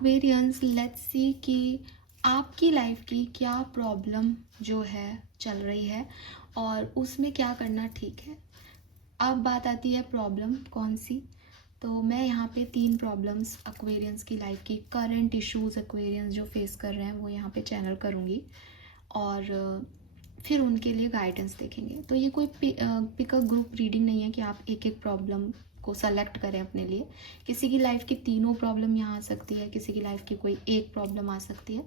Aquarians, let's see कि आपकी life की क्या प्रॉब्लम जो है चल रही है और उसमें क्या करना ठीक है। अब बात आती है प्रॉब्लम कौन सी। तो मैं यहाँ पे 3 प्रॉब्लम्स एक्वेरियंस की लाइफ की करंट इश्यूज एक्वेरियंस जो फेस कर रहे हैं वो यहाँ पे चैनल करूँगी और फिर उनके लिए गाइडेंस देखेंगे। तो ये कोई पिकअप ग्रुप रीडिंग नहीं है कि आप एक एक प्रॉब्लम को सेलेक्ट करें अपने लिए। किसी की लाइफ की तीनों प्रॉब्लम यहाँ आ सकती है, किसी की लाइफ की कोई एक प्रॉब्लम आ सकती है।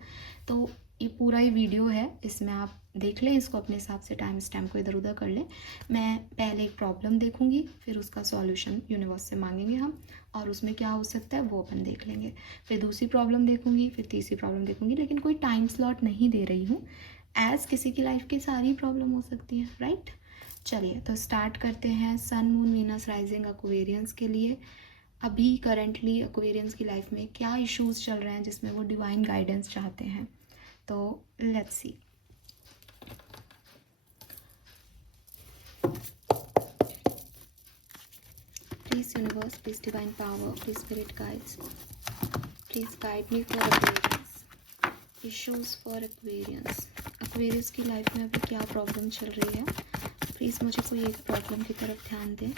तो ये पूरा ही वीडियो है, इसमें आप देख लें, इसको अपने हिसाब से टाइम स्टैम्प को इधर उधर कर लें। मैं पहले एक प्रॉब्लम देखूंगी, फिर उसका सॉल्यूशन यूनिवर्स से मांगेंगे हम, और उसमें क्या हो सकता है वो अपन देख लेंगे। फिर दूसरी प्रॉब्लम देखूंगी, फिर तीसरी प्रॉब्लम देखूंगी, लेकिन कोई टाइम स्लॉट नहीं दे रही हूँ, एज किसी की लाइफ की सारी प्रॉब्लम हो सकती है, राइट। चलिए तो स्टार्ट करते हैं sun moon Venus rising Aquarians के लिए। अभी करंटली एक्वेरियंस की लाइफ में क्या इश्यूज चल रहे हैं जिसमें वो डिवाइन गाइडेंस चाहते हैं। तो let's see. Please universe, please divine power, please spirit guides, please guide me for Aquarians. Issues for Aquarians. Aquarians की लाइफ में अभी क्या प्रॉब्लम चल रही है, प्लीज़ मुझे कोई एक प्रॉब्लम की तरफ ध्यान दें,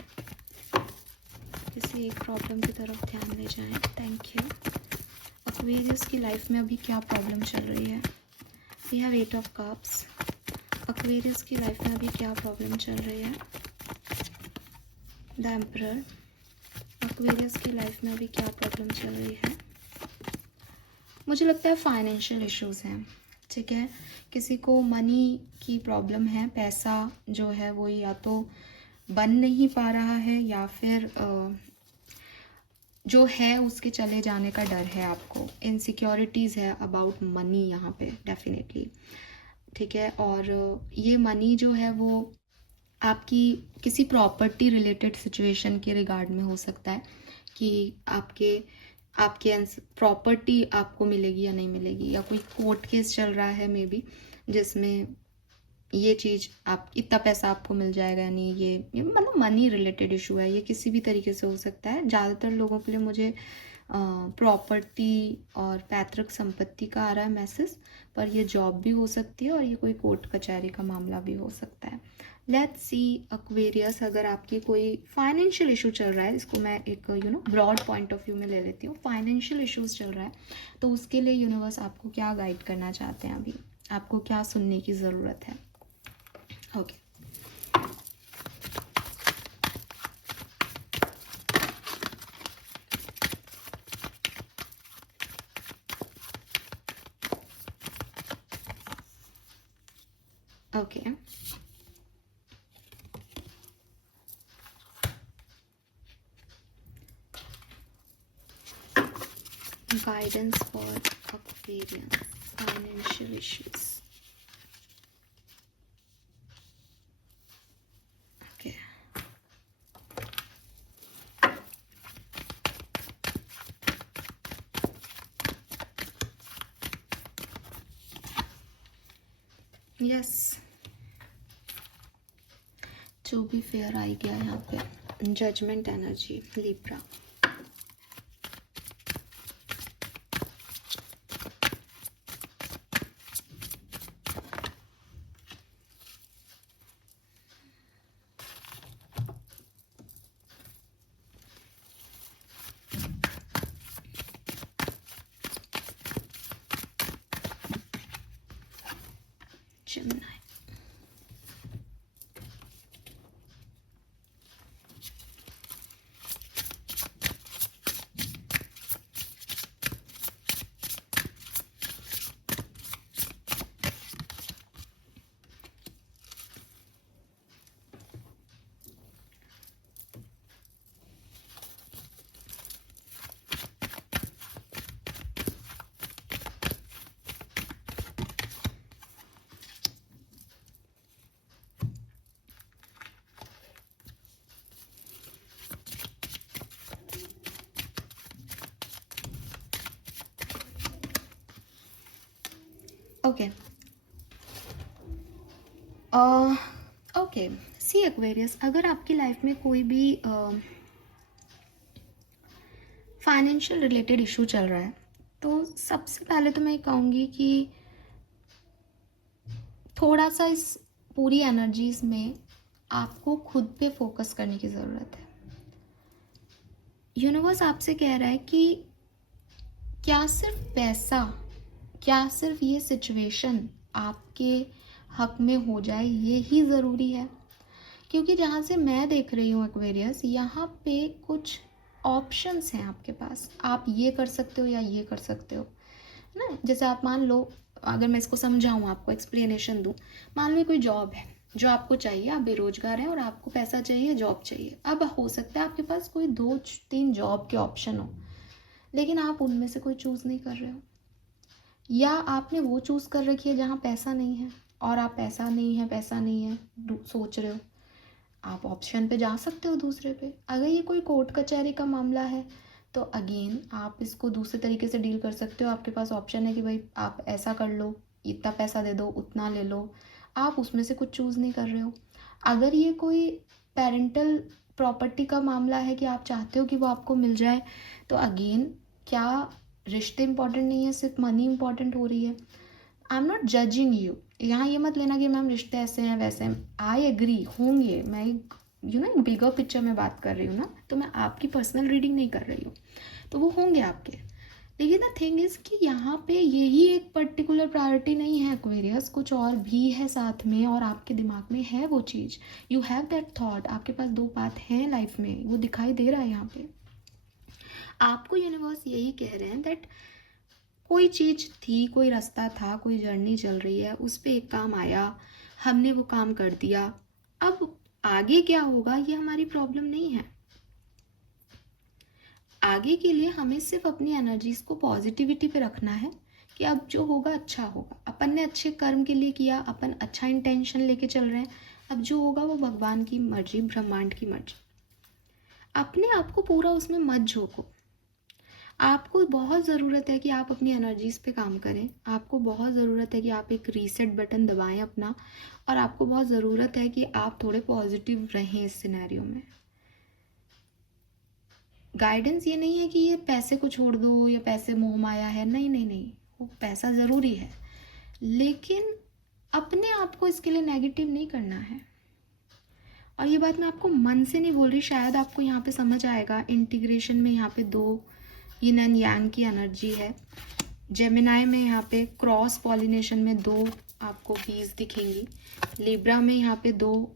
किसी एक प्रॉब्लम की तरफ ध्यान ले जाएं। Thank you. एक्वेरियस की लाइफ में अभी क्या प्रॉब्लम चल रही है। We have 8 of cups. Aquarius की लाइफ में अभी क्या प्रॉब्लम चल रही है। The emperor. एक्वेरियस की लाइफ में अभी क्या प्रॉब्लम चल रही है। मुझे लगता है फाइनेंशियल इश्यूज हैं, ठीक है। किसी को मनी की प्रॉब्लम है, पैसा जो है वो या तो बन नहीं पा रहा है या फिर जो है उसके चले जाने का डर है आपको। इनसिक्योरिटीज़ है अबाउट मनी यहाँ पे डेफिनेटली, ठीक है। और ये मनी जो है वो आपकी किसी प्रॉपर्टी रिलेटेड सिचुएशन के रिगार्ड में हो सकता है कि आपके प्रॉपर्टी आपको मिलेगी या नहीं मिलेगी, या कोई कोर्ट केस चल रहा है मे बी जिसमें ये चीज़ आप इतना पैसा आपको मिल जाएगा या नहीं। ये मतलब मनी रिलेटेड इशू है, ये किसी भी तरीके से हो सकता है। ज़्यादातर लोगों के लिए मुझे प्रॉपर्टी और पैतृक संपत्ति का आ रहा है मैसेज, पर ये जॉब भी हो सकती है और ये कोई कोर्ट कचहरी का मामला भी हो सकता है। लेट्स सी एक्वेरियस, अगर आपकी कोई फाइनेंशियल इशू चल रहा है, इसको मैं एक ब्रॉड पॉइंट ऑफ व्यू में ले लेती हूँ। फाइनेंशियल इश्यूज चल रहा है तो उसके लिए यूनिवर्स आपको क्या गाइड करना चाहते हैं, अभी आपको क्या सुनने की ज़रूरत है। Okay okay guidance for Aquarius financial issues. Okay. Yes. जो भी फेयर आई गया यहाँ पे, judgement energy Libra. Gemini. Okay okay see Aquarius, अगर आपकी लाइफ में कोई भी फाइनेंशियल रिलेटेड इशू चल रहा है तो सबसे पहले तो मैं कहूँगी कि थोड़ा सा इस पूरी एनर्जीज में आपको खुद पे फोकस करने की ज़रूरत है। यूनिवर्स आपसे कह रहा है कि क्या सिर्फ पैसा, क्या सिर्फ ये सिचुएशन आपके हक में हो जाए ये ही ज़रूरी है? क्योंकि जहाँ से मैं देख रही हूँ एक्वेरियस, यहाँ पे कुछ ऑप्शंस हैं आपके पास, आप ये कर सकते हो या ये कर सकते हो ना। जैसे आप मान लो, अगर मैं इसको समझाऊँ, आपको एक्सप्लेनेशन दूँ, मान लो कोई जॉब है जो आपको चाहिए, आप बेरोजगार हैं और आपको पैसा चाहिए, जॉब चाहिए। अब हो सकता है आपके पास कोई 2-3 जॉब के ऑप्शन हो, लेकिन आप उनमें से कोई चूज़ नहीं कर रहे हो, या आपने वो चूज़ कर रखी है जहाँ पैसा नहीं है, और आप पैसा नहीं है सोच रहे हो। आप ऑप्शन पे जा सकते हो दूसरे पे। अगर ये कोई कोर्ट कचहरी का मामला है तो अगेन आप इसको दूसरे तरीके से डील कर सकते हो। आपके पास ऑप्शन है कि भाई आप ऐसा कर लो, इतना पैसा दे दो, उतना ले लो। आप उसमें से कुछ चूज़ नहीं कर रहे हो। अगर ये कोई पेरेंटल प्रॉपर्टी का मामला है कि आप चाहते हो कि वो आपको मिल जाए, तो अगेन क्या रिश्ते इंपॉर्टेंट नहीं है, सिर्फ मनी इंपॉर्टेंट हो रही है? I am not judging you, यहाँ ये मत लेना कि मैम रिश्ते ऐसे हैं वैसे हैं। आई एग्री होंगे, मैं एक बिगर पिक्चर में बात कर रही हूँ ना, तो मैं आपकी पर्सनल रीडिंग नहीं कर रही हूँ, तो वो होंगे आपके। लेकिन द थिंग इज़ कि यहाँ पे यही एक पर्टिकुलर प्रायोरिटी नहीं है एक्वेरियस, कुछ और भी है साथ में, और आपके दिमाग में है वो चीज़। यू हैव दैट थॉट, आपके पास 2 बात हैं लाइफ में, वो दिखाई दे रहा है यहाँ पे। आपको यूनिवर्स यही कह रहे हैं दैट कोई चीज़ थी, कोई रास्ता था, कोई जर्नी चल रही है, उस पर एक काम आया, हमने वो काम कर दिया। अब आगे क्या होगा ये हमारी प्रॉब्लम नहीं है। आगे के लिए हमें सिर्फ अपनी एनर्जीज को पॉजिटिविटी पे रखना है कि अब जो होगा अच्छा होगा। अपन ने अच्छे कर्म के लिए किया, अपन अच्छा इंटेंशन लेके चल रहे हैं, अब जो होगा वो भगवान की मर्जी, ब्रह्मांड की मर्जी। अपने आप को पूरा उसमें मत झोंको। आपको बहुत ज़रूरत है कि आप अपनी एनर्जीज़ पे काम करें। आपको बहुत ज़रूरत है कि आप एक रीसेट बटन दबाएं अपना, और आपको बहुत ज़रूरत है कि आप थोड़े पॉजिटिव रहें इस सिनेरियो में। गाइडेंस ये नहीं है कि ये पैसे को छोड़ दो या पैसे मोह माया है, नहीं नहीं नहीं, वो पैसा ज़रूरी है, लेकिन अपने आप को इसके लिए नेगेटिव नहीं करना है। और ये बात मैं आपको मन से नहीं बोल रही, शायद आपको यहाँ पे समझ आएगा। इंटीग्रेशन में यहाँ पे 2 यिन एंड यांग की एनर्जी है। जेमिनाई में यहाँ पे क्रॉस पॉलिनेशन में 2 आपको बीज दिखेंगी। लिब्रा में यहाँ पे 2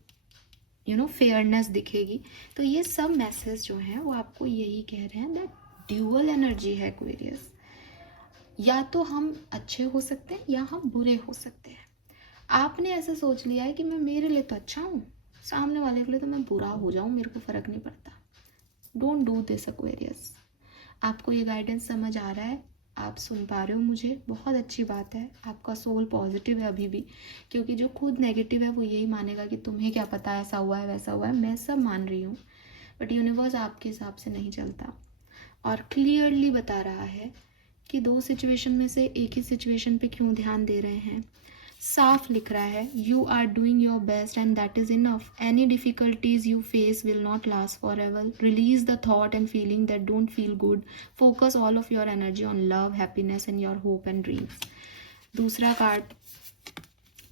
फेयरनेस दिखेगी। तो ये सब मैसेज जो हैं वो आपको यही कह रहे हैं दैट ड्यूअल एनर्जी है एक्वेरियस। या तो हम अच्छे हो सकते हैं या हम बुरे हो सकते हैं। आपने ऐसा सोच लिया है कि मैं मेरे लिए तो अच्छा हूँ, सामने वाले के लिए तो मैं बुरा हो जाऊँ, मेरे को फ़र्क नहीं पड़ता। Don't do this Aquarius. आपको ये गाइडेंस समझ आ रहा है, आप सुन पा रहे हो मुझे, बहुत अच्छी बात है। आपका सोल पॉजिटिव है अभी भी, क्योंकि जो खुद नेगेटिव है वो यही मानेगा कि तुम्हें क्या पता, ऐसा हुआ है वैसा हुआ है। मैं सब मान रही हूँ, बट यूनिवर्स आपके हिसाब से नहीं चलता, और क्लियरली बता रहा है कि 2 सिचुएशन में से एक ही सिचुएशन पे क्यों ध्यान दे रहे हैं। साफ लिख रहा है, you are doing your best and that is enough. Any difficulties you face will not last forever. Release the thought and feeling that don't feel good. Focus all of your energy on love, happiness and your hope and dreams. दूसरा card,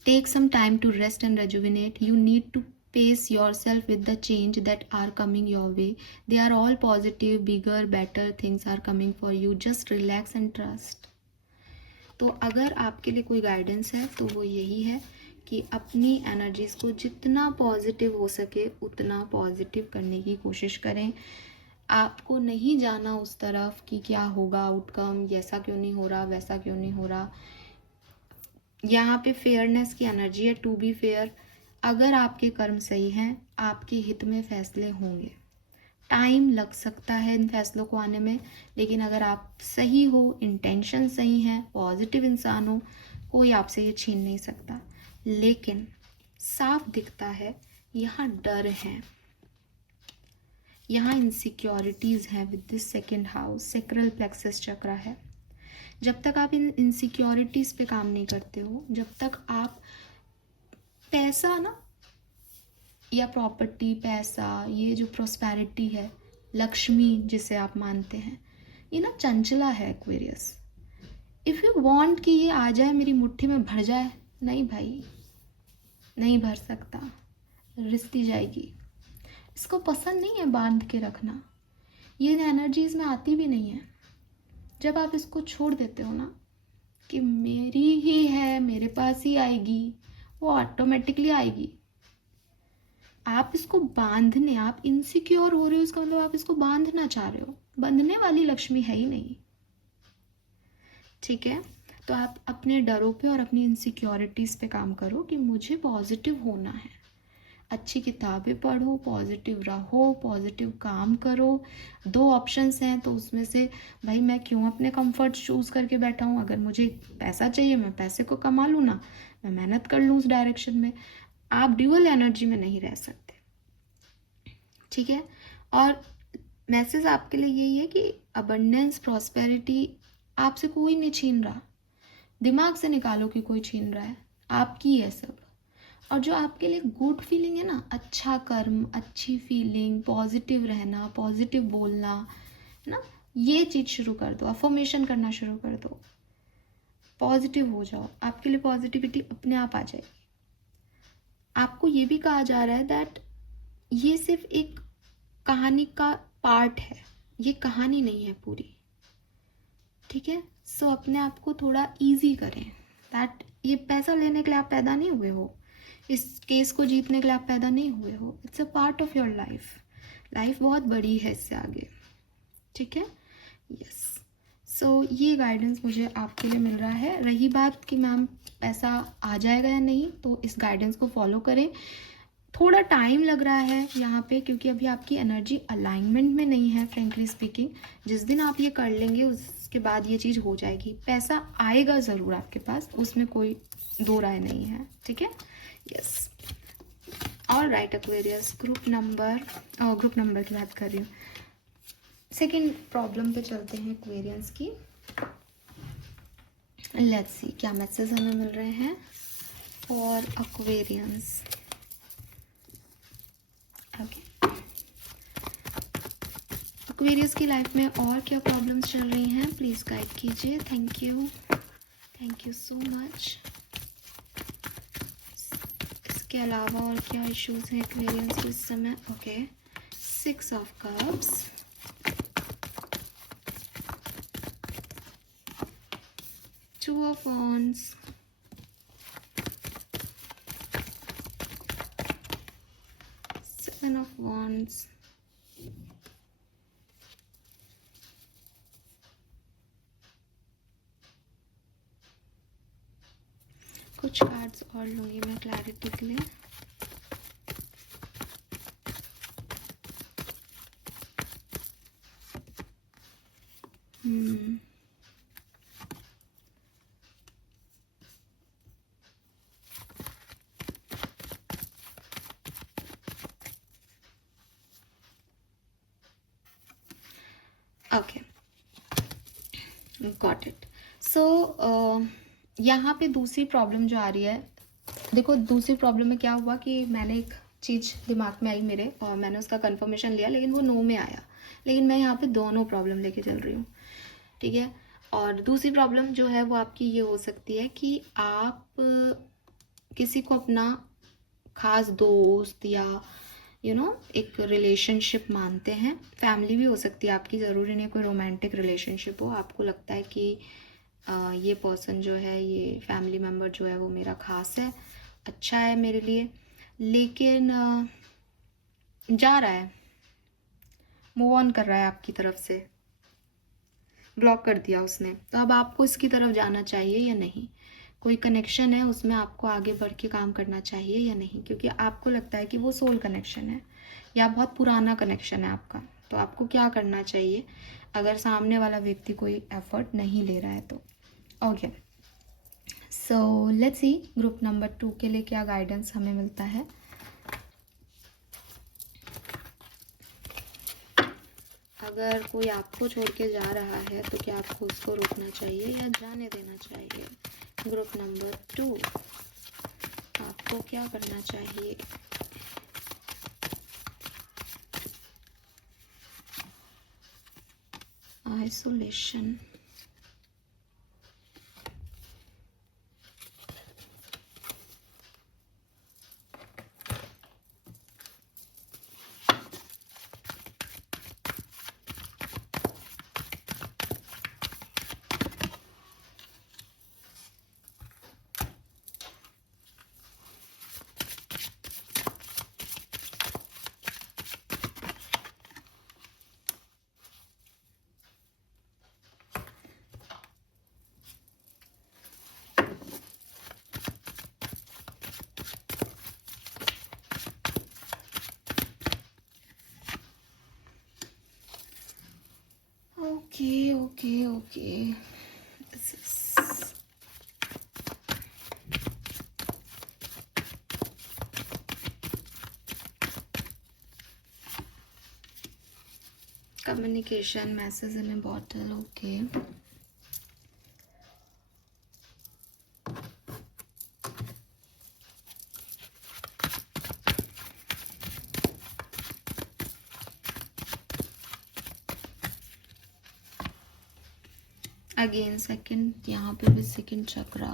take some time to rest and rejuvenate. You need to pace yourself with the change that are coming your way. They are all positive, bigger, better things are coming for you. Just relax and trust. तो अगर आपके लिए कोई guidance है तो वो यही है कि अपनी एनर्जीज़ को जितना पॉजिटिव हो सके उतना पॉजिटिव करने की कोशिश करें। आपको नहीं जाना उस तरफ कि क्या होगा आउटकम, ऐसा क्यों नहीं हो रहा, वैसा क्यों नहीं हो रहा। यहाँ पे फेयरनेस की एनर्जी है, टू बी फेयर। अगर आपके कर्म सही हैं, आपके हित में फैसले होंगे। टाइम लग सकता है इन फैसलों को आने में, लेकिन अगर आप सही हो, इंटेंशन सही है, पॉजिटिव इंसान हो, कोई आपसे ये छीन नहीं सकता। लेकिन साफ दिखता है यहाँ डर है, यहाँ इनसिक्योरिटीज़ हैं with this second house. Sacral plexus चक्र है। जब तक आप इन इनसिक्योरिटीज़ पे काम नहीं करते हो, जब तक आप पैसा ना या प्रॉपर्टी, पैसा, ये जो प्रॉस्पेरिटी है, लक्ष्मी जिसे आप मानते हैं, ये ना चंचला है एक्वेरियस। इफ़ यू वांट कि ये आ जाए मेरी मुट्ठी में भर जाए, नहीं भाई, नहीं भर सकता, रिश्ती जाएगी। इसको पसंद नहीं है बांध के रखना, ये एनर्जी इसमें आती भी नहीं है। जब आप इसको छोड़ देते हो ना कि मेरी ही है, मेरे पास ही आएगी, वो ऑटोमेटिकली आएगी। आप इसको बांधने, आप इनसिक्योर हो रहे हो, इसका मतलब आप इसको बांधना चाह रहे हो। बंधने वाली लक्ष्मी है ही नहीं, ठीक है। तो आप अपने डरों पे और अपनी इनसिक्योरिटीज़ पे काम करो कि मुझे पॉजिटिव होना है। अच्छी किताबें पढ़ो, पॉजिटिव रहो, पॉजिटिव काम करो। 2 ऑप्शंस हैं तो उसमें से भाई मैं क्यों अपने कंफर्ट चूज़ करके बैठा हूँ। अगर मुझे पैसा चाहिए, मैं पैसे को कमा लूँ ना, मैं मेहनत कर लूँ उस डायरेक्शन में। आप ड्यूअल एनर्जी में नहीं रह सकते, ठीक है। और मैसेज आपके लिए यही है कि अबंडेंस, प्रॉस्पेरिटी आपसे कोई नहीं छीन रहा। दिमाग से निकालो कि कोई छीन रहा है, आपकी है सब। और जो आपके लिए गुड फीलिंग है ना, अच्छा कर्म, अच्छी फीलिंग, पॉजिटिव रहना, पॉजिटिव बोलना, है ना, ये चीज़ शुरू कर दो, अफर्मेशन करना शुरू कर दो। पॉजिटिव हो जाओ, आपके लिए पॉजिटिविटी अपने आप आ जाएगी। आपको ये भी कहा जा रहा है दैट ये सिर्फ एक कहानी का पार्ट है, ये कहानी नहीं है पूरी, ठीक है। सो अपने आप को थोड़ा इजी करें दैट ये पैसा लेने के लिए आप पैदा नहीं हुए हो, इस केस को जीतने के लिए आप पैदा नहीं हुए हो। It's a part of your life. Life बहुत बड़ी है इससे आगे, ठीक है। यस, सो ये गाइडेंस मुझे आपके लिए मिल रहा है। रही बात कि मैम पैसा आ जाएगा या नहीं, तो इस गाइडेंस को फॉलो करें। थोड़ा टाइम लग रहा है यहाँ पे क्योंकि अभी आपकी एनर्जी अलाइनमेंट में नहीं है, फ्रेंकली स्पीकिंग। जिस दिन आप ये कर लेंगे उसके बाद ये चीज़ हो जाएगी। पैसा आएगा ज़रूर आपके पास, उसमें कोई दो राय नहीं है, ठीक है। Yes, all right Aquarius, group number की बात कर रही हूँ। सेकेंड प्रॉब्लम पे चलते हैं एक्वेरियंस की। लेट्स सी क्या मैसेज हमें मिल रहे हैं फॉर एक्वेरियंस। ओके, एक्वेरियस की लाइफ में और क्या प्रॉब्लम्स चल रही हैं, प्लीज़ गाइड कीजिए। Thank you so much. इसके अलावा और क्या इश्यूज हैं एक्वेरियंस को इस समय। Okay, 6 of cups, 2 of wands, Seven of wands, कुछ कार्ड्स और लूंगी मैं क्लैरिटी के लिए। Okay, got it. सो यहाँ पे दूसरी प्रॉब्लम जो आ रही है, देखो दूसरी प्रॉब्लम में क्या हुआ कि मैंने एक चीज़ दिमाग में आई मेरे और मैंने उसका कंफर्मेशन लिया, लेकिन वो नो में आया। लेकिन मैं यहाँ पे दोनों प्रॉब्लम लेके चल रही हूँ, ठीक है। और दूसरी प्रॉब्लम जो है वो आपकी ये हो सकती है कि आप किसी को अपना खास दोस्त या एक रिलेशनशिप मानते हैं। फैमिली भी हो सकती है आपकी, ज़रूरी नहीं कोई रोमांटिक रिलेशनशिप हो। आपको लगता है कि ये पर्सन जो है, ये फैमिली मेम्बर जो है वो मेरा खास है, अच्छा है मेरे लिए, लेकिन जा रहा है, मूव ऑन कर रहा है आपकी तरफ से, ब्लॉक कर दिया उसने। तो अब आपको इसकी तरफ जाना चाहिए या नहीं, कोई कनेक्शन है उसमें आपको आगे बढ़ के काम करना चाहिए या नहीं, क्योंकि आपको लगता है कि वो सोल कनेक्शन है या बहुत पुराना कनेक्शन है आपका। तो आपको क्या करना चाहिए अगर सामने वाला व्यक्ति कोई एफर्ट नहीं ले रहा है तो। Okay, so let's see group number 2 के लिए क्या गाइडेंस हमें मिलता है। अगर कोई आपको छोड़ के जा रहा है तो क्या आपको उसको रोकना चाहिए या जाने देना चाहिए। ग्रुप नंबर 2, आपको क्या करना चाहिए। Isolation, okay okay okay, communication message in a bottle. Okay, again second, यहाँ पे भी सेकंड चक्रा,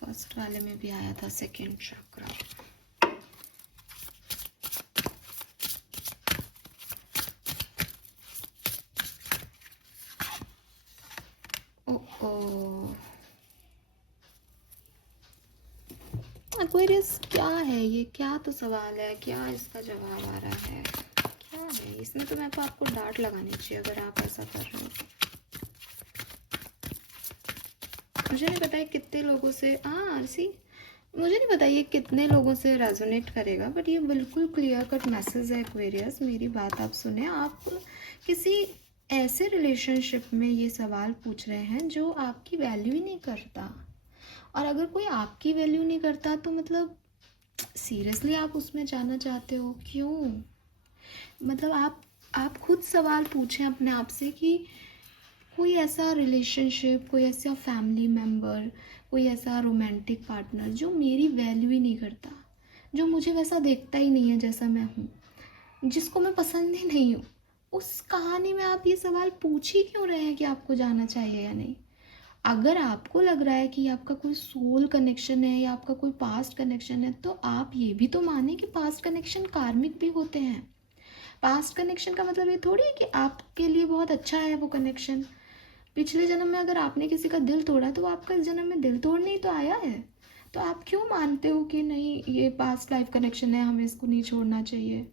फर्स्ट वाले में भी आया था सेकंड चक्रा। एक्वेरियस क्या है ये, क्या तो सवाल है, क्या इसका जवाब आ रहा है, क्या है इसमें? तो मैं तो आपको डांट लगानी चाहिए अगर आप ऐसा कर रहे हो। मुझे नहीं पता है कितने लोगों से मुझे नहीं पता ये कितने लोगों से रेजोनेट करेगा, बट ये बिल्कुल क्लियर कट मैसेज है एक्वेरियस। मेरी बात आप सुने, आप किसी ऐसे रिलेशनशिप में ये सवाल पूछ रहे हैं जो आपकी वैल्यू ही नहीं करता, और अगर कोई आपकी वैल्यू नहीं करता तो मतलब सीरियसली आप उसमें जाना चाहते हो क्यों? मतलब आप खुद सवाल पूछें अपने आप से कि कोई ऐसा रिलेशनशिप, कोई ऐसा फैमिली मेम्बर, कोई ऐसा रोमांटिक पार्टनर जो मेरी वैल्यू ही नहीं करता, जो मुझे वैसा देखता ही नहीं है जैसा मैं हूँ, जिसको मैं पसंद ही नहीं हूँ, उस कहानी में आप ये सवाल पूछ ही क्यों रहे हैं कि आपको जाना चाहिए या नहीं? अगर आपको लग रहा है कि आपका कोई सोल कनेक्शन है या आपका कोई पास्ट कनेक्शन है, तो आप ये भी तो माने कि पास्ट कनेक्शन कार्मिक भी होते हैं। पास्ट कनेक्शन का मतलब ये थोड़ी है कि आपके लिए बहुत अच्छा है वो कनेक्शन। पिछले जन्म में अगर आपने किसी का दिल तोड़ा तो वो आपका इस जन्म में दिल तोड़ने ही तो आया है। तो आप क्यों मानते हो कि नहीं ये पास्ट लाइफ कनेक्शन है, हमें इसको नहीं छोड़ना चाहिए?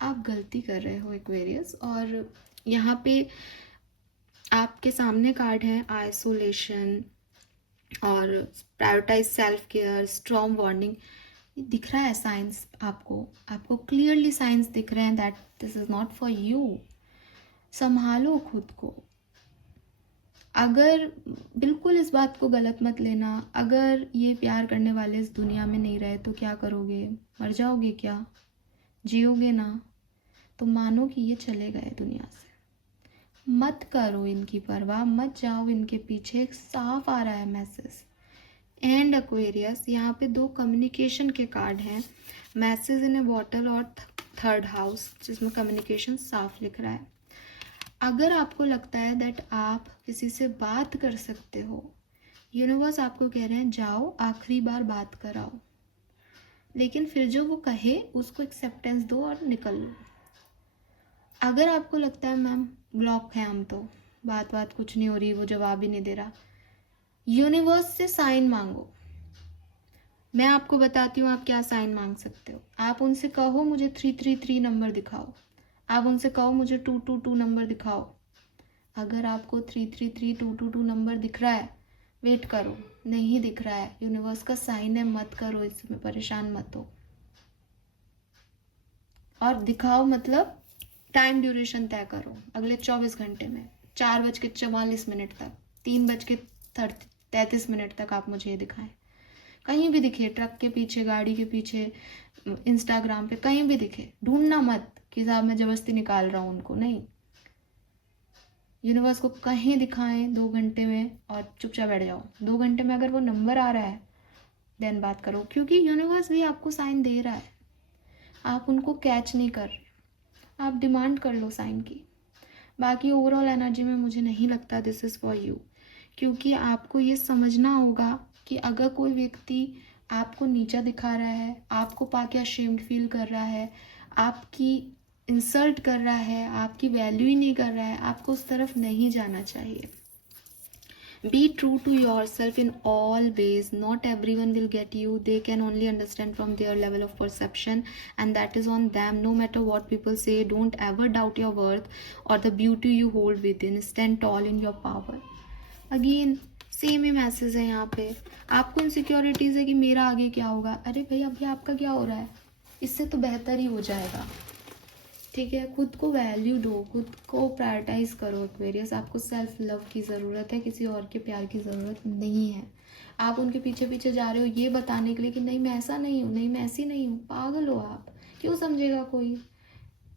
आप गलती कर रहे हो एक्वेरियस। और यहाँ पे आपके सामने कार्ड है आइसोलेशन और prioritise self care, strong warning. दिख रहा है साइंस, आपको क्लियरली साइंस दिख रहे हैं that this is not for you. संभालो खुद को। अगर बिल्कुल इस बात को गलत मत लेना, अगर ये प्यार करने वाले इस दुनिया में नहीं रहे तो क्या करोगे? मर जाओगे क्या? जियोगे ना? तो मानो कि ये चले गए दुनिया से। मत करो इनकी परवाह, मत जाओ इनके पीछे। साफ आ रहा है मैसेज। एंड एक्वेरियस, यहाँ पे 2 कम्युनिकेशन के कार्ड हैं, मैसेज इन ए बॉटल और थर्ड हाउस, जिसमें कम्युनिकेशन साफ लिख रहा है। अगर आपको लगता है दैट आप किसी से बात कर सकते हो, यूनिवर्स आपको कह रहे हैं जाओ आखिरी बार बात कराओ, लेकिन फिर जो वो कहे उसको एक्सेप्टेंस दो और निकल लो। अगर आपको लगता है मैम ब्लॉक है हम, तो बात कुछ नहीं हो रही, वो जवाब ही नहीं दे रहा, यूनिवर्स से साइन मांगो। मैं आपको बताती हूँ आप क्या साइन मांग सकते हो। आप उनसे कहो मुझे 333 नंबर दिखाओ, आप उनसे कहो मुझे 222 नंबर दिखाओ। अगर आपको 333-222 नंबर दिख रहा है, वेट करो। नहीं दिख रहा है, यूनिवर्स का साइन है, मत करो, इसमें परेशान मत हो। और दिखाओ मतलब टाइम ड्यूरेशन तय करो, अगले 24 घंटे में 4:44 तक, 3:33 तक आप मुझे ये दिखाएं। कहीं भी दिखे, ट्रक के पीछे, गाड़ी के पीछे, इंस्टाग्राम पे, कहीं भी दिखे। ढूंढना मत कि साहब मैं जबरदस्ती निकाल रहा हूँ उनको, नहीं। यूनिवर्स को कहीं दिखाएं 2 घंटे में और चुपचाप बैठ जाओ। 2 घंटे में अगर वो नंबर आ रहा है देन बात करो, क्योंकि यूनिवर्स भी आपको साइन दे रहा है, आप उनको कैच नहीं कर रहे। आप डिमांड कर लो साइन की। बाकी ओवरऑल एनर्जी में मुझे नहीं लगता दिस इज़ फॉर यू, क्योंकि आपको ये समझना होगा कि अगर कोई व्यक्ति आपको नीचा दिखा रहा है, आपको पाके अशेम्ड फील कर रहा है, आपकी इंसल्ट कर रहा है, आपकी वैल्यू ही नहीं कर रहा है, आपको उस तरफ नहीं जाना चाहिए। Be true to yourself in all ways. Not everyone will get you. They can only understand from their level of perception, and that is on them. No matter what people say, don't ever doubt your worth or the beauty you hold within. Stand tall in your power. Again, same he message है यहाँ पे। आपको insecurities है कि मेरा आगे क्या होगा। अरे भाई अभी आपका क्या हो रहा है, इससे तो बेहतर ही हो जाएगा, ठीक है, खुद को वैल्यू दो, खुद को प्रायोरिटाइज करो एक्वेरियस। आपको सेल्फ लव की ज़रूरत है, किसी और के प्यार की ज़रूरत नहीं है। आप उनके पीछे पीछे जा रहे हो ये बताने के लिए कि नहीं मैं ऐसा नहीं हूँ, नहीं मैं ऐसी नहीं हूँ। पागल हो आप, क्यों समझेगा कोई?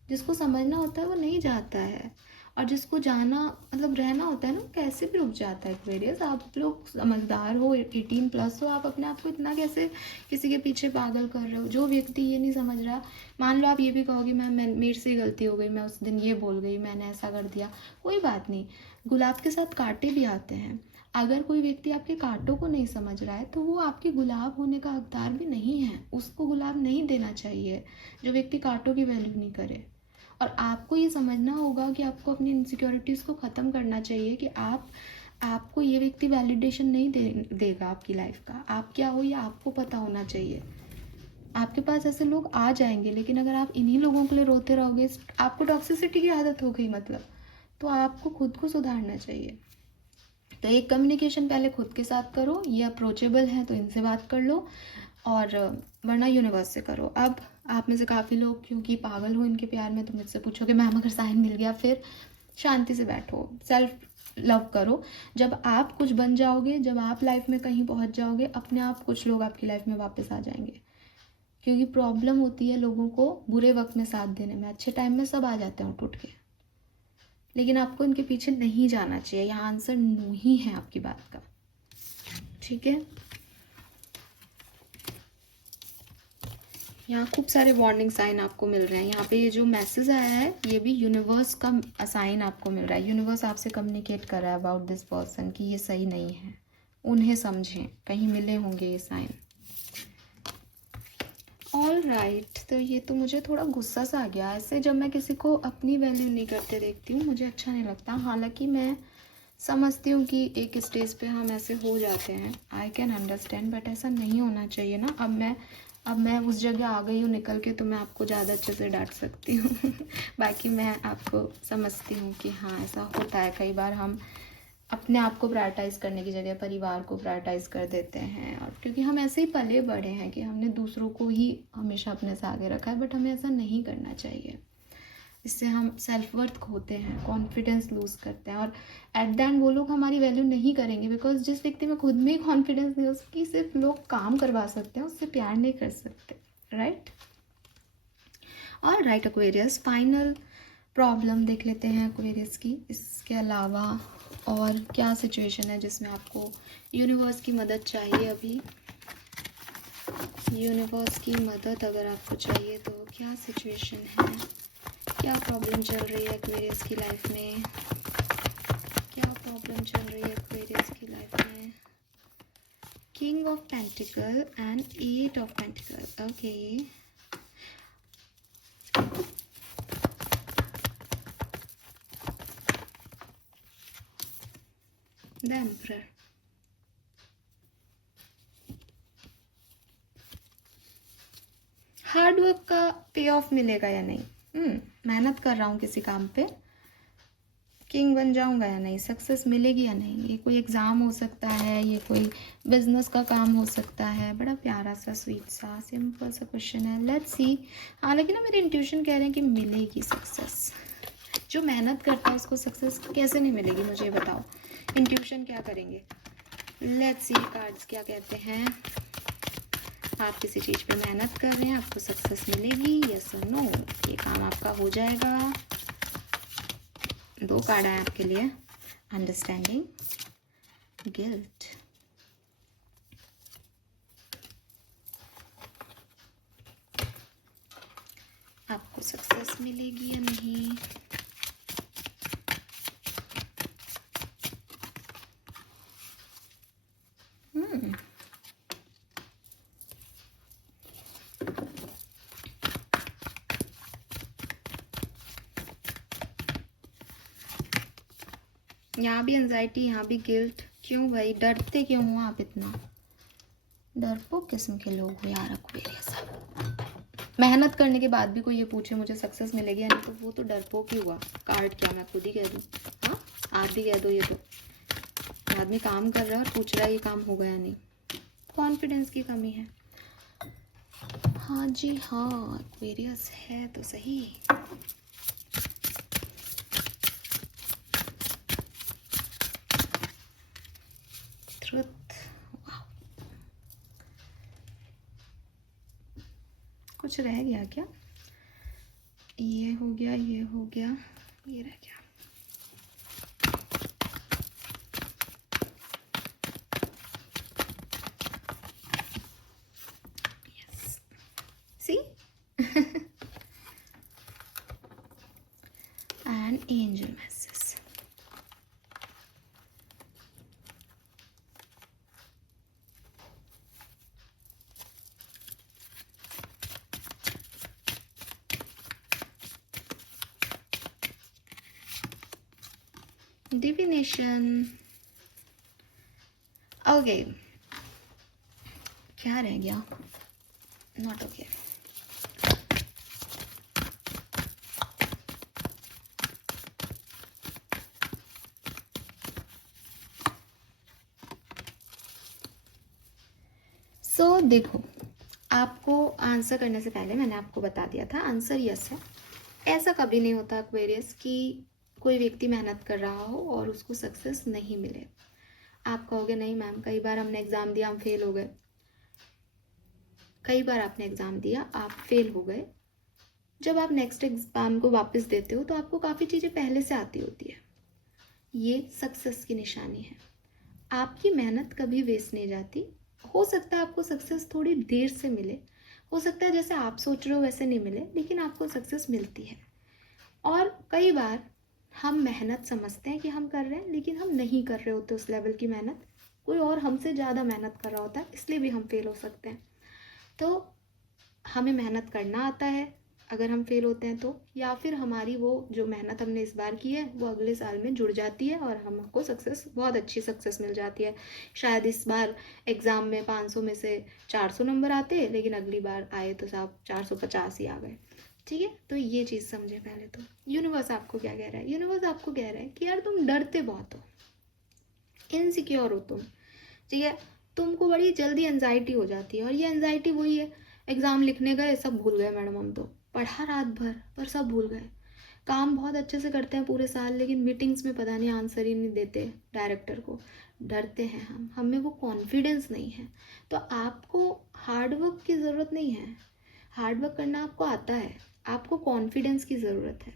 जिसको समझना होता है वो नहीं जाता है, और जिसको जाना मतलब रहना होता है ना, कैसे भी रुक जाता है एक्वेरियस। आप लोग समझदार हो, 18+ हो, आप अपने आप को इतना कैसे किसी के पीछे पागल कर रहे हो? जो व्यक्ति ये नहीं समझ रहा, मान लो आप ये भी कहोगे मैं मेरे से गलती हो गई, मैं उस दिन ये बोल गई, मैंने ऐसा कर दिया, कोई बात नहीं। गुलाब के साथ कांटे भी आते हैं। अगर कोई व्यक्ति आपके कांटों को नहीं समझ रहा है तो वो आपके गुलाब होने का हकदार भी नहीं है, उसको गुलाब नहीं देना चाहिए जो व्यक्ति कांटों की वैल्यू नहीं करे। और आपको ये समझना होगा कि आपको अपनी इनसिक्योरिटीज़ को ख़त्म करना चाहिए कि आपको ये व्यक्ति वैलिडेशन नहीं देगा आपकी लाइफ का। आप क्या हो ये आपको पता होना चाहिए। आपके पास ऐसे लोग आ जाएंगे, लेकिन अगर आप इन्हीं लोगों के लिए रोते रहोगे, आपको टॉक्सिसिटी की आदत हो गई मतलब, तो आपको खुद को सुधारना चाहिए। तो एक कम्युनिकेशन पहले खुद के साथ करो, ये अप्रोचेबल है तो इनसे बात कर लो, और वरना यूनिवर्स से करो। अब आप में से काफ़ी लोग क्योंकि पागल हो इनके प्यार में तो मुझसे पूछोगे मैम अगर साइन मिल गया फिर? शांति से बैठो, सेल्फ लव करो। जब आप कुछ बन जाओगे, जब आप लाइफ में कहीं पहुंच जाओगे, अपने आप कुछ लोग आपकी लाइफ में वापस आ जाएंगे। क्योंकि प्रॉब्लम होती है लोगों को बुरे वक्त में साथ देने में, अच्छे टाइम में सब आ जाते हैं टूट के। लेकिन आपको इनके पीछे नहीं जाना चाहिए। यहाँ आंसर नो ही है आपकी बात का, ठीक है। यहाँ खूब सारे वार्निंग साइन आपको मिल रहे हैं। यहाँ पे ये जो मैसेज आया है ये भी यूनिवर्स का साइन आपको मिल रहा है। यूनिवर्स आपसे कम्युनिकेट कर रहा है अबाउट दिस पर्सन कि ये सही नहीं है, उन्हें समझें, कहीं मिले होंगे ये साइन। ऑल राइट, तो ये तो मुझे थोड़ा गुस्सा सा आ गया। ऐसे जब मैं किसी को अपनी वैल्यू नहीं करते देखती हूँ मुझे अच्छा नहीं लगता। हालांकि मैं समझती हूँ कि एक स्टेज पे हम ऐसे हो जाते हैं, आई कैन अंडरस्टैंड, बट ऐसा नहीं होना चाहिए ना। अब मैं उस जगह आ गई हूँ निकल के, तो मैं आपको ज़्यादा अच्छे से डांट सकती हूँ बाकी मैं आपको समझती हूँ कि हाँ ऐसा होता है कई बार, हम अपने आप को प्रायोरिटाइज़ करने की जगह परिवार को प्रायोरिटाइज़ कर देते हैं। और क्योंकि हम ऐसे ही पले बड़े हैं कि हमने दूसरों को ही हमेशा अपने से आगे रखा है, बट हमें ऐसा नहीं करना चाहिए। इससे हम सेल्फ वर्थ खोते हैं, कॉन्फिडेंस लूज़ करते हैं, और एट द एंड वो लोग हमारी वैल्यू नहीं करेंगे। बिकॉज जिस व्यक्ति में खुद में ही कॉन्फिडेंस नहीं, उसकी सिर्फ लोग काम करवा सकते हैं, उससे प्यार नहीं कर सकते, राइट। और राइट एक्वेरियस, फाइनल प्रॉब्लम देख लेते हैं एक्वेरियस की। इसके अलावा और क्या सिचुएशन है जिसमें आपको यूनिवर्स की मदद चाहिए? अभी यूनिवर्स की मदद अगर आपको चाहिए तो क्या सिचुएशन है, क्या प्रॉब्लम चल रही है एक्वेरियस की लाइफ में? क्या प्रॉब्लम चल रही है एक्वेरियस की लाइफ में? King of pentacle and 8 of pentacle, okay. The emperor, hard work का पे ऑफ मिलेगा या नहीं? मेहनत कर रहा हूँ किसी काम पे, किंग बन जाऊंगा या नहीं, सक्सेस मिलेगी या नहीं? ये कोई एग्ज़ाम हो सकता है, ये कोई बिजनेस का काम हो सकता है। बड़ा प्यारा सा स्वीट सा सिंपल सा क्वेश्चन है, लेट्स सी। हालांकि ना मेरे इंट्यूशन कह रहे हैं कि मिलेगी सक्सेस। जो मेहनत करता है उसको सक्सेस कैसे नहीं मिलेगी, मुझे ये बताओ। इंट्यूशन क्या करेंगे? लेट्स सी कार्ड्स क्या कहते हैं। आप किसी चीज़ पे मेहनत कर रहे हैं, आपको सक्सेस मिलेगी, यस और नो? ये काम आपका हो जाएगा। 2 कार्ड आए आपके लिए, अंडरस्टैंडिंग, गिल्ट। आपको सक्सेस मिलेगी या नहीं? यहाँ भी एंजाइटी, यहाँ भी गिल्ट। क्यों भाई, डरते क्यों हो आप इतना? डरपोक किस्म के लोग हो यार एक्वेरियस। मेहनत करने के बाद भी कोई ये पूछे मुझे सक्सेस मिलेगी या नहीं, तो वो तो डरपोक ही हुआ। कार्ड क्या मैं खुद ही कह दूँ? हाँ आप भी कह दो। ये तो आदमी काम कर रहा है और पूछ रहा है ये काम होगा या नहीं। कॉन्फिडेंस की कमी है। हाँ जी हाँ एक्वेरियस है तो सही। ट्रुथ। कुछ रह गया क्या? ये हो गया, ये हो गया, ये रह गया। Yes, sea and angel message. Divination. Okay, क्या रह गया? Not okay. सो देखो, आपको आंसर करने से पहले मैंने आपको बता दिया था आंसर यस है। ऐसा कभी नहीं होता एक्वेरियस कि कोई व्यक्ति मेहनत कर रहा हो और उसको सक्सेस नहीं मिले। आप कहोगे नहीं मैम, कई बार हमने एग्ज़ाम दिया, हम फेल हो गए। कई बार आपने एग्ज़ाम दिया, आप फेल हो गए। जब आप नेक्स्ट एग्ज़ाम को वापस देते हो तो आपको काफ़ी चीज़ें पहले से आती होती है। ये सक्सेस की निशानी है। आपकी मेहनत कभी वेस्ट नहीं जाती। हो सकता है आपको सक्सेस थोड़ी देर से मिले, हो सकता है जैसे आप सोच रहे हो वैसे नहीं मिले, लेकिन आपको सक्सेस मिलती है। और कई बार हम मेहनत समझते हैं कि हम कर रहे हैं, लेकिन हम नहीं कर रहे होते उस लेवल की मेहनत। कोई और हमसे ज़्यादा मेहनत कर रहा होता है, इसलिए भी हम फेल हो सकते हैं। तो हमें मेहनत करना आता है अगर हम फेल होते हैं तो, या फिर हमारी वो जो मेहनत हमने इस बार की है वो अगले साल में जुड़ जाती है और हमको सक्सेस, बहुत अच्छी सक्सेस मिल जाती है। शायद इस बार एग्ज़ाम में 500 में से 400 नंबर आते, लेकिन अगली बार आए तो साहब 450 ही आ गए। ठीक है, तो ये चीज़ समझे पहले तो। यूनिवर्स आपको क्या कह रहा है? यूनिवर्स आपको कह रहा है कि यार तुम डरते बहुत हो, इनसिक्योर हो तुम। ठीक है, तुमको बड़ी जल्दी एनजाइटी हो जाती है, और ये एनजाइटी वही है, एग्ज़ाम लिखने गए सब भूल गए मैडम, हम तो पढ़ा रात भर पर सब भूल गए। काम बहुत अच्छे से करते हैं पूरे साल, लेकिन मीटिंग्स में पता नहीं आंसर ही नहीं देते डायरेक्टर को। डरते हैं हम, हमें वो कॉन्फिडेंस नहीं है। तो आपको हार्ड वर्क की ज़रूरत नहीं है, हार्ड वर्क करना आपको आता है, आपको कॉन्फिडेंस की ज़रूरत है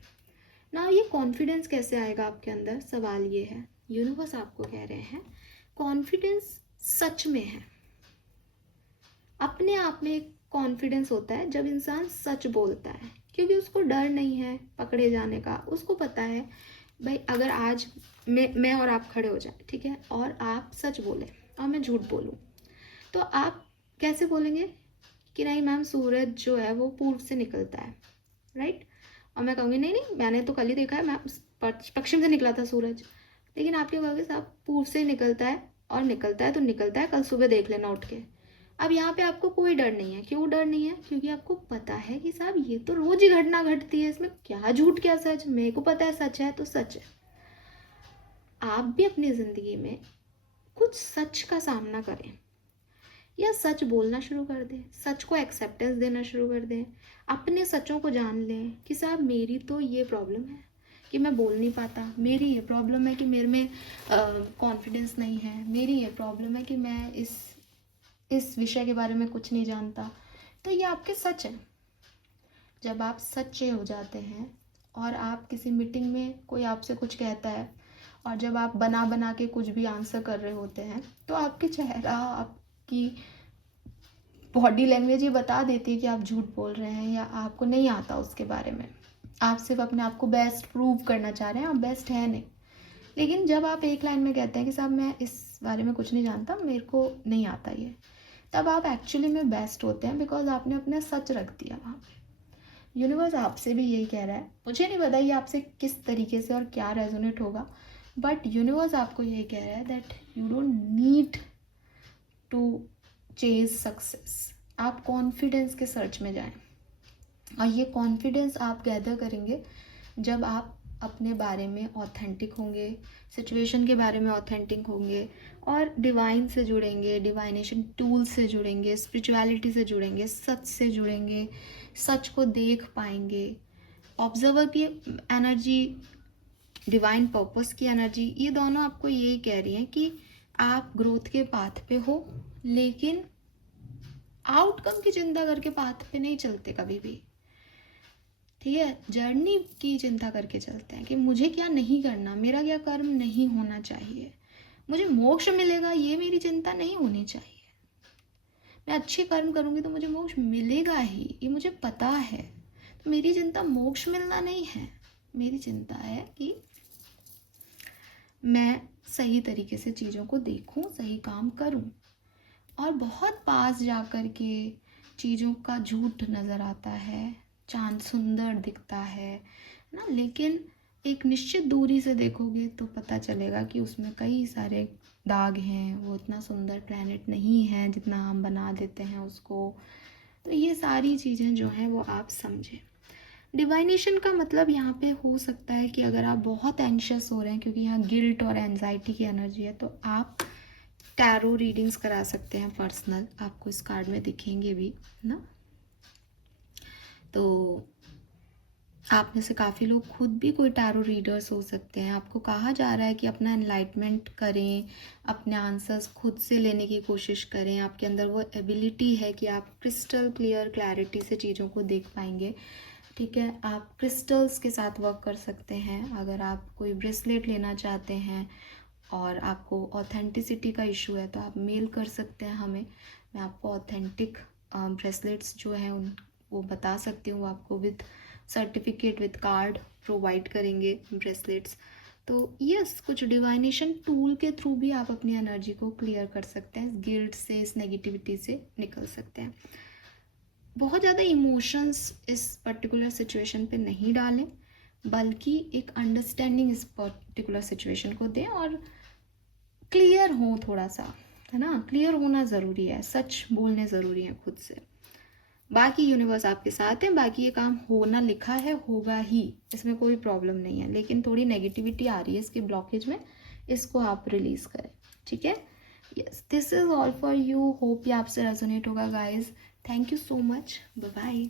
ना। ये कॉन्फिडेंस कैसे आएगा आपके अंदर? सवाल ये है। यूनिवर्स आपको कह रहे हैं कॉन्फिडेंस सच में है। अपने आप में एक कॉन्फिडेंस होता है जब इंसान सच बोलता है, क्योंकि उसको डर नहीं है पकड़े जाने का। उसको पता है भाई अगर आज मैं और आप खड़े हो जाए, ठीक है, और आप सच बोले और मैं झूठ बोलूँ, तो आप कैसे बोलेंगे कि नहीं मैम सूरज जो है वो पूर्व से निकलता है, राइट? और मैं कहूँगी नहीं नहीं मैंने तो कल ही देखा है मैम, पश्चिम से निकला था सूरज। लेकिन आप क्या कहोगे? साहब पूर्व से निकलता है, और निकलता है तो निकलता है, कल सुबह देख लेना उठ के। अब यहाँ पे आपको कोई डर नहीं है। क्यों डर नहीं है? क्योंकि आपको पता है कि साहब ये तो रोज ही घटना घटती है, इसमें क्या झूठ क्या सच, मेरे को पता है सच है तो सच है। आप भी अपनी ज़िंदगी में कुछ सच का सामना करें, या सच बोलना शुरू कर दें, सच को एक्सेप्टेंस देना शुरू कर दें, अपने सचों को जान लें कि साहब मेरी तो ये प्रॉब्लम है कि मैं बोल नहीं पाता, मेरी ये प्रॉब्लम है कि मेरे में कॉन्फिडेंस नहीं है, मेरी ये प्रॉब्लम है कि मैं इस विषय के बारे में कुछ नहीं जानता। तो ये आपके सच हैं। जब आप सच्चे हो जाते हैं और आप किसी मीटिंग में कोई आपसे कुछ कहता है, और जब आप बना बना के कुछ भी आंसर कर रहे होते हैं, तो आपके चेहरा, आपकी बॉडी लैंग्वेज ये बता देती है कि आप झूठ बोल रहे हैं या आपको नहीं आता उसके बारे में। आप सिर्फ अपने आप को बेस्ट प्रूव करना चाह रहे हैं, आप बेस्ट है नहीं। लेकिन जब आप एक लाइन में कहते हैं कि साहब मैं इस बारे में कुछ नहीं जानता, मेरे को नहीं आता ये, तब आप एक्चुअली में बेस्ट होते हैं, बिकॉज आपने अपना सच रख दिया वहाँ पे। यूनिवर्स आपसे भी यही कह रहा है। मुझे नहीं पता ये आपसे किस तरीके से और क्या रेजोनेट होगा, बट यूनिवर्स आपको यही कह रहा है that you don't need to chase success. आप कॉन्फिडेंस के सर्च में जाएं, और ये कॉन्फिडेंस आप गैदर करेंगे जब आप अपने बारे में ऑथेंटिक होंगे, सिचुएशन के बारे में ऑथेंटिक होंगे, और डिवाइन से जुड़ेंगे, डिवाइनेशन टूल से जुड़ेंगे, स्पिरिचुअलिटी से जुड़ेंगे, सच से जुड़ेंगे, सच को देख पाएंगे। ऑब्जर्वर की एनर्जी, डिवाइन पर्पस की एनर्जी, ये दोनों आपको यही कह रही हैं कि आप ग्रोथ के पाथ पे हो, लेकिन आउटकम की चिंता करके पाथ पे नहीं चलते कभी भी, ठीक है। जर्नी की चिंता करके चलते हैं कि मुझे क्या नहीं करना, मेरा क्या कर्म नहीं होना चाहिए, मुझे मोक्ष मिलेगा, ये मेरी चिंता नहीं होनी चाहिए। मैं अच्छे कर्म करूँगी तो मुझे मोक्ष मिलेगा ही, ये मुझे पता है। तो मेरी चिंता मोक्ष मिलना नहीं है, मेरी चिंता है कि मैं सही तरीके से चीज़ों को देखूं, सही काम करूं। और बहुत पास जा कर के चीज़ों का झूठ नज़र आता है, चांद सुंदर दिखता है ना, लेकिन एक निश्चित दूरी से देखोगे तो पता चलेगा कि उसमें कई सारे दाग हैं, वो इतना सुंदर प्लैनेट नहीं है जितना हम बना देते हैं उसको। तो ये सारी चीज़ें जो हैं वो आप समझें। डिवाइनेशन का मतलब यहाँ पे हो सकता है कि अगर आप बहुत एंशियस हो रहे हैं, क्योंकि यहाँ गिल्ट और एंजाइटी की एनर्जी है, तो आप टैरो रीडिंग्स करा सकते हैं पर्सनल, आपको इस कार्ड में दिखेंगे भी ना। तो आप में से काफ़ी लोग खुद भी कोई टैरो रीडर्स हो सकते हैं। आपको कहा जा रहा है कि अपना एनलाइटमेंट करें, अपने आंसर्स खुद से लेने की कोशिश करें। आपके अंदर वो एबिलिटी है कि आप क्रिस्टल क्लियर क्लैरिटी से चीज़ों को देख पाएंगे, ठीक है। आप क्रिस्टल्स के साथ वर्क कर सकते हैं। अगर आप कोई ब्रेसलेट लेना चाहते हैं और आपको ऑथेंटिसिटी का इशू है तो आप मेल कर सकते हैं हमें। मैं आपको ऑथेंटिक ब्रेसलेट्स जो हैं उन वो बता सकती हूँ, आपको with certificate with card provide करेंगे ब्रेसलेट्स। तो यस, कुछ डिवाइनेशन टूल के थ्रू भी आप अपनी एनर्जी को क्लियर कर सकते हैं, इस गिल्ट से, इस नेगेटिविटी से निकल सकते हैं। बहुत ज़्यादा इमोशंस इस पर्टिकुलर सिचुएशन पे नहीं डालें, बल्कि एक अंडरस्टैंडिंग इस पर्टिकुलर सिचुएशन को दें और क्लियर हो थोड़ा सा, है ना। क्लियर होना ज़रूरी है, सच बोलने ज़रूरी है खुद से। बाकी यूनिवर्स आपके साथ है, बाकी ये काम होना लिखा है, होगा ही, इसमें कोई प्रॉब्लम नहीं है। लेकिन थोड़ी नेगेटिविटी आ रही है इसके ब्लॉकेज में, इसको आप रिलीज़ करें, ठीक है। Yes, this is all for you. Hope ये आपसे रेजोनेट होगा guys. Thank you so much, bye bye.